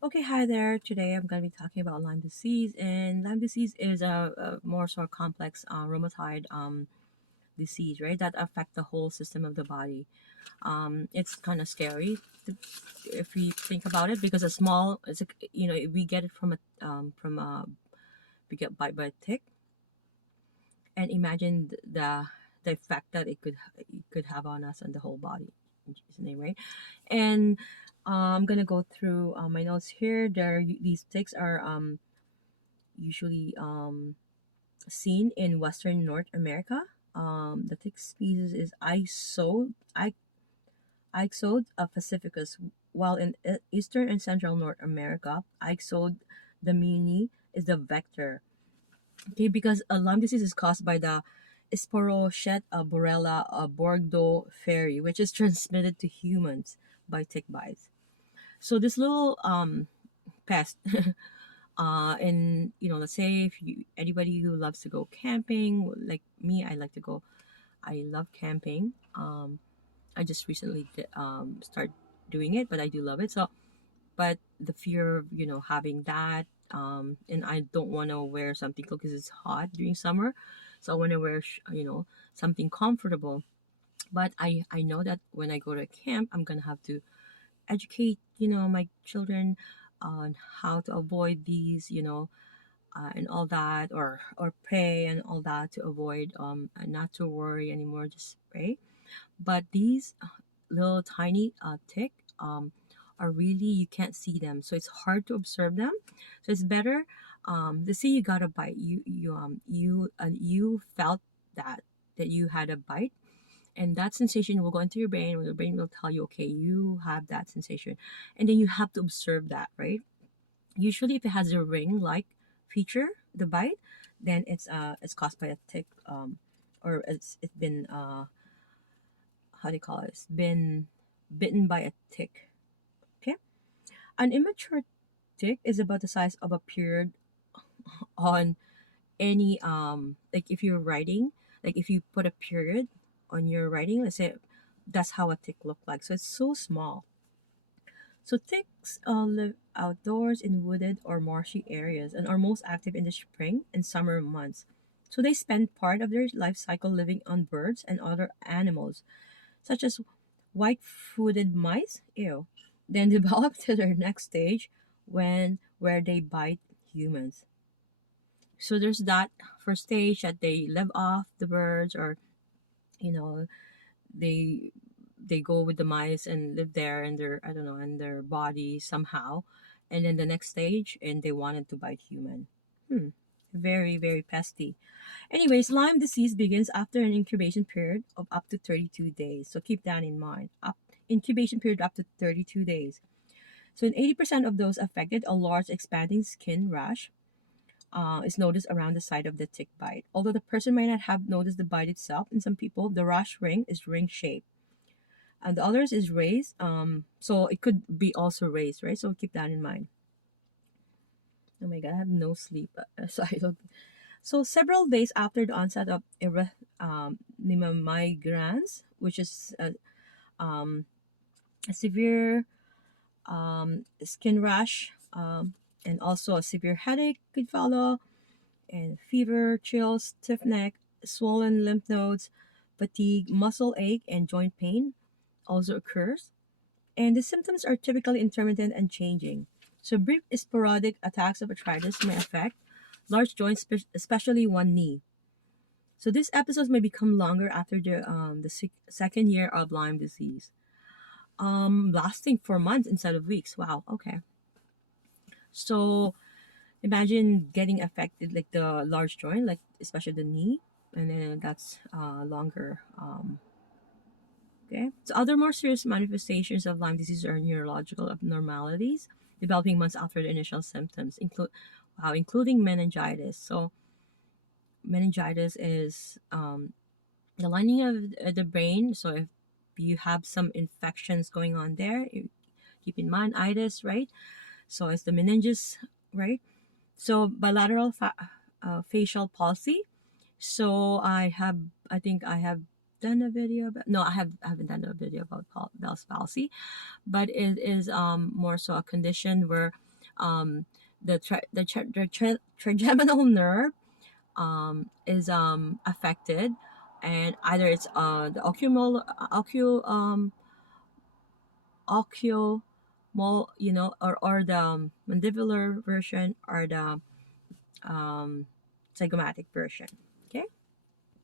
Okay, hi there. Today I'm going to be talking about Lyme disease, and Lyme disease is a more sort of complex rheumatoid disease, right? That affect the whole system of the body. It's kind of scary if we think about it because it's a, we get it from we get bite by a tick, and imagine the effect that it could have on us and the whole body, isn't it, right? And I'm gonna go through my notes here. These ticks are usually seen in Western North America. The tick species is Ixode pacificus, while in Eastern and Central North America, Ixode domini is the vector. Okay, because Lyme disease is caused by the Sporochet borrella Bordeaux fairy, which is transmitted to humans by tick bites. So this little pest and let's say if you anybody who loves to go camping like me, I love camping. I just recently start doing it, but I do love it. So but the fear of having that, and I don't want to wear something cool because it's hot during summer, so I want to wear something comfortable. But I know that when I go to camp, I'm gonna have to educate my children on how to avoid these, and all that, or pray and all that to avoid and not to worry anymore, just pray. But these little tiny tick are really, you can't see them, so it's hard to observe them. So it's better, to say you got a bite, you felt that you had a bite, and that sensation will go into your brain, and your brain will tell you, okay, you have that sensation, and then you have to observe that, right? Usually, if it has a ring-like feature, the bite, then it's caused by a tick, or it's been how do you call it? It's been bitten by a tick. Okay, an immature tick is about the size of a period on any like if you're writing, like if you put a period on your writing, let's say, that's how a tick look like. So it's so small. So ticks live outdoors in wooded or marshy areas and are most active in the spring and summer months. So they spend part of their life cycle living on birds and other animals, such as white-footed mice, ew, then develop to their next stage when where they bite humans. So there's that first stage that they live off the birds, or you know they they go with the mice and live there in their, I don't know, in their body somehow, and then the next stage and they wanted to bite human. Hmm. Very, very pesty. Anyways, Lyme disease begins after an incubation period of up to 32 days. So keep that in mind. Incubation period up to 32 days. So in 80% of those affected, a large expanding skin rash is noticed around the site of the tick bite. Although the person might not have noticed the bite itself, in some people, the rash ring is ring shaped. And the others is raised. So it could be also raised, right? So keep that in mind. Oh my god, I have no sleep. So I don't. So several days after the onset of migrans, which is um, a severe skin rash, and also a severe headache could follow, and fever, chills, stiff neck, swollen lymph nodes, fatigue, muscle ache, and joint pain also occurs. And the symptoms are typically intermittent and changing. So brief sporadic attacks of arthritis may affect large joints, especially one knee. So these episodes may become longer after the second year of Lyme disease, lasting for months instead of weeks. Wow. Okay. So imagine getting affected, like the large joint, like especially the knee, and then that's longer. Okay. So other more serious manifestations of Lyme disease are neurological abnormalities developing months after the initial symptoms, including meningitis. So meningitis is the lining of the brain. So if you have some infections going on there, keep in mind itis, right? So it's the meninges, right? So bilateral facial palsy. So I think I have done a video about, no, I haven't done a video about Bell's palsy, but it is more so a condition where trigeminal nerve is affected, and either it's the ocular or the mandibular version, or the zygomatic version.